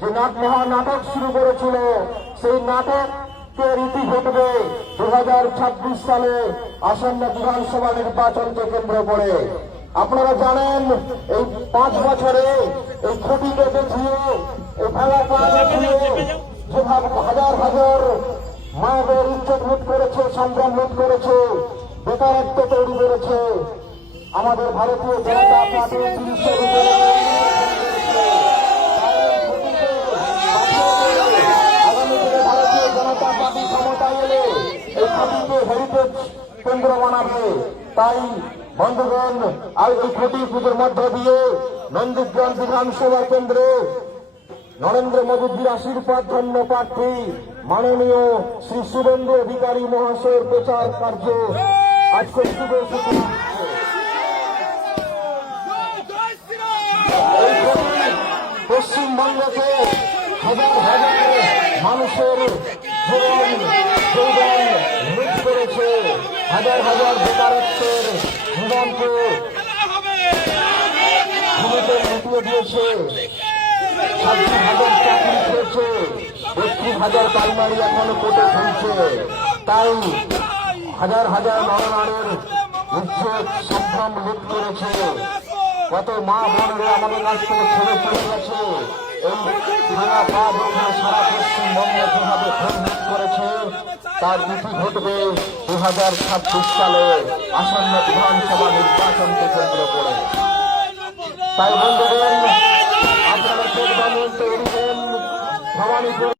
যে মহানাটক শুরু করেছিল, সেই নাটকের ইতি ঘটবে 2026 সালে আসন্ন বিধানসভা নির্বাচনকে কেন্দ্র করে। আপনারা জানেন এই 5 বছরে এই খুঁটিকে দেখিয়ে, এই ভাঙা পা দেখিয়ে যেভাবে হাজার হাজার মায়েদের ইজ্জত লুট করেছে, সংগ্রাম লুট করেছে, বেকারত্ব তৈরি করেছে, আমাদের ভারতীয় জনতা পার্টি 300 আগামী দিনে ভারতীয় জনতা পার্টি ক্ষমতায় এলে এই খুঁটিকে হেরিটেজ কেন্দ্র বানাবে। তাই বন্ধুগণ, আর এই খুঁটি পুজোর মধ্য দিয়ে নন্দীগ্রাম বিধানসভা কেন্দ্রে নরেন্দ্র মোদীর আশীর্বাদ ধন্য প্রার্থী মাননীয় শ্রী শুভেন্দু অধিকারী মহাশয়ের প্রচার কার্য আজকে শুভ সূচনা। পশ্চিমবঙ্গকে হাজার হাজার মানুষের জীবন লুট করেছে, হাজার হাজার বেকারত্বের জীবনকে ভূমিতে লুটিয়ে দিয়েছে, 26,000 চাকরি খেয়েছে, 32,000 প্রাইমারি এখনো কোটে চলছে। তাই হাজার হাজার নরনারীর ইজ্জত সম্ভ্রম লুট করেছে, কত মা বোনেরা আমাদের কাছ থেকে ছেড়ে চলে গেছে। এই ভাঙা পা দেখে সারা পশ্চিমবঙ্গে যেভাবে লুট করেছে, তার ইতি ঘটবে 2026 সালে আসন্ন বিধানসভা নির্বাচনকে কেন্দ্র করে। তাই বন্ধুগণ, আপনারা ভবানীপুর